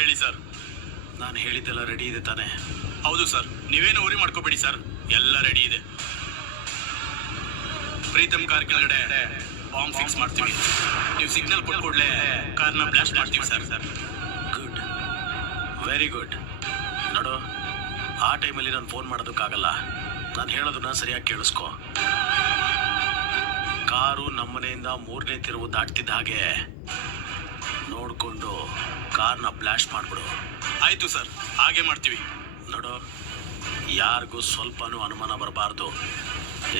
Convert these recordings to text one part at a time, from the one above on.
ಹೇಳಿ ಸರ್. ನಾನು ಹೇಳಿದ್ದೆಲ್ಲ ರೆಡಿ ಇದೆ ತಾನೆ? ಹೌದು ಸರ್, ನೀವೇನು ಊರಿ ಮಾಡ್ಕೋಬೇಡಿ ಸರ್, ಎಲ್ಲ ರೆಡಿ ಇದೆ. ಪ್ರೀತಮ್ ಕಾರ್ ಕೆಳಗಡೆ ಬಾಂಬ್ ಫಿಕ್ಸ್ ಮಾಡ್ತೀವಿ. ನೀವು ಸಿಗ್ನಲ್ ಕೊಟ್ಟ ಕೂಡಲೇ ಕಾರ್ನ ಬ್ಲಾಸ್ಟ್ ಮಾಡ್ತೀವಿ ಸರ್. Good, very good. ನೋಡು, ಆ ಟೈಮಲ್ಲಿ ನಾನು ಫೋನ್ ಮಾಡೋದಕ್ಕಾಗಲ್ಲ. ನಾನು ಹೇಳೋದನ್ನ ಸರಿಯಾಗಿ ಕೇಳಿಸ್ಕೊ. ಕಾರು ನಮ್ಮನೆಯಿಂದ 3ನೇ ತಿರುವು ದಾಟ್ತಿದ್ದ ಹಾಗೆ ನೋಡಿಕೊಂಡು ಕಾರ್ನ ಬ್ಲಾಸ್ಟ್ ಮಾಡಿಬಿಡು. ಆಯಿತು ಸರ್, ಹಾಗೆ ಮಾಡ್ತೀವಿ. ನೋಡು, ಯಾರಿಗೂ ಸ್ವಲ್ಪನೂ ಅನುಮಾನ ಬರಬಾರ್ದು.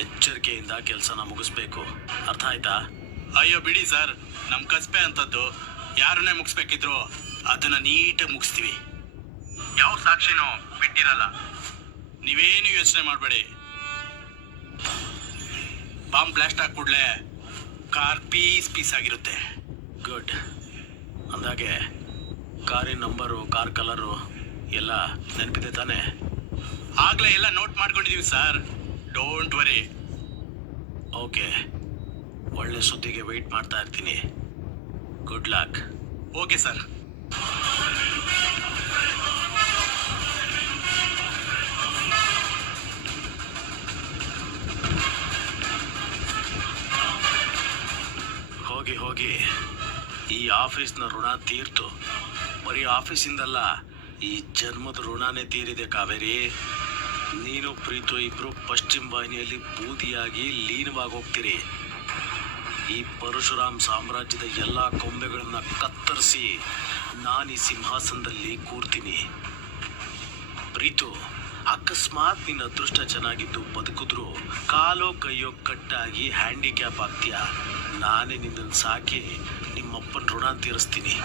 ಎಚ್ಚರಿಕೆಯಿಂದ ಕೆಲಸನ ಮುಗಿಸ್ಬೇಕು, ಅರ್ಥ ಆಯ್ತಾ? ಅಯ್ಯೋ ಬಿಡಿ ಸರ್, ನಮ್ಮ ಕಸ್ಬೆ ಅಂತದ್ದು. ಯಾರನ್ನೇ ಮುಗಿಸ್ಬೇಕಿದ್ರು ಅದನ್ನ ನೀಟಾಗಿ ಮುಗಿಸ್ತೀವಿ. ಯಾವ ಸಾಕ್ಷಿನೂ ಬಿಟ್ಟಿರಲ್ಲ. ನೀವೇನು ಯೋಚನೆ ಮಾಡಬೇಡಿ. ಬಾಂಬ್ ಬ್ಲಾಸ್ಟ್ ಆಗ್ಬಿಡ್ಲೆ ಕಾರ್ ಪೀಸ್ ಆಗಿರುತ್ತೆ. ಗುಡ್. ಅಂದಾಗೆ ಕಾರಿನ ನಂಬರು, ಕಾರ್ ಕಲರು ಎಲ್ಲ ನೆನಪಿದೆ ತಾನೆ? ಆಗ್ಲೇ ಎಲ್ಲ ನೋಟ್ ಮಾಡ್ಕೊಂಡಿದೀವಿ ಸರ್, ಡೋಂಟ್ ವರಿ. ಓಕೆ, ಒಳ್ಳೆ ಸುದ್ದಿಗೆ ವೆಯ್ಟ್ ಮಾಡ್ತಾ ಇರ್ತೀನಿ. Good luck. Okay sir. ಹೋಗಿ ಹೋಗಿ ಈ ಆಫೀಸ್ನ ಋಣ ತೀರ್ತು. ಬರೀ ಆಫೀಸಿಂದಲ್ಲ, ಈ ಜನ್ಮದ ಋಣನೇ ತೀರಿದೆ ಕಾವೇರಿ. ನೀನು ಪ್ರೀತು ಇಬ್ರು ಪಶ್ಚಿಮ ವಾಹಿನಿಯಲ್ಲಿ ಬೂದಿಯಾಗಿ ಲೀನವಾಗಿ ಹೋಗ್ತೀರಿ. ಈ ಪರಶುರಾಮ್ ಸಾಮ್ರಾಜ್ಯದ ಎಲ್ಲ ಕೊಂಬೆಗಳನ್ನ ಕತ್ತರಿಸಿ ನಾನು ಈ ಸಿಂಹಾಸನದಲ್ಲಿ ಕೂರ್ತೀನಿ. ಪ್ರೀತು, ಅಕಸ್ಮಾತ್ ನಿನ್ನ ಅದೃಷ್ಟ ಚೆನ್ನಾಗಿದ್ದು ಬದುಕಿದ್ರು ಕಾಲೋ ಕೈಯೋ ಕಟ್ಟಾಗಿ ಹ್ಯಾಂಡಿಕ್ಯಾಪ್ ಆಗ್ತೀಯ. ನಾನೇ ನಿನ್ನನ್ನು ಸಾಕಿ ನಿಮ್ಮಪ್ಪನ ಋಣ ತೀರಿಸ್ತೀನಿ.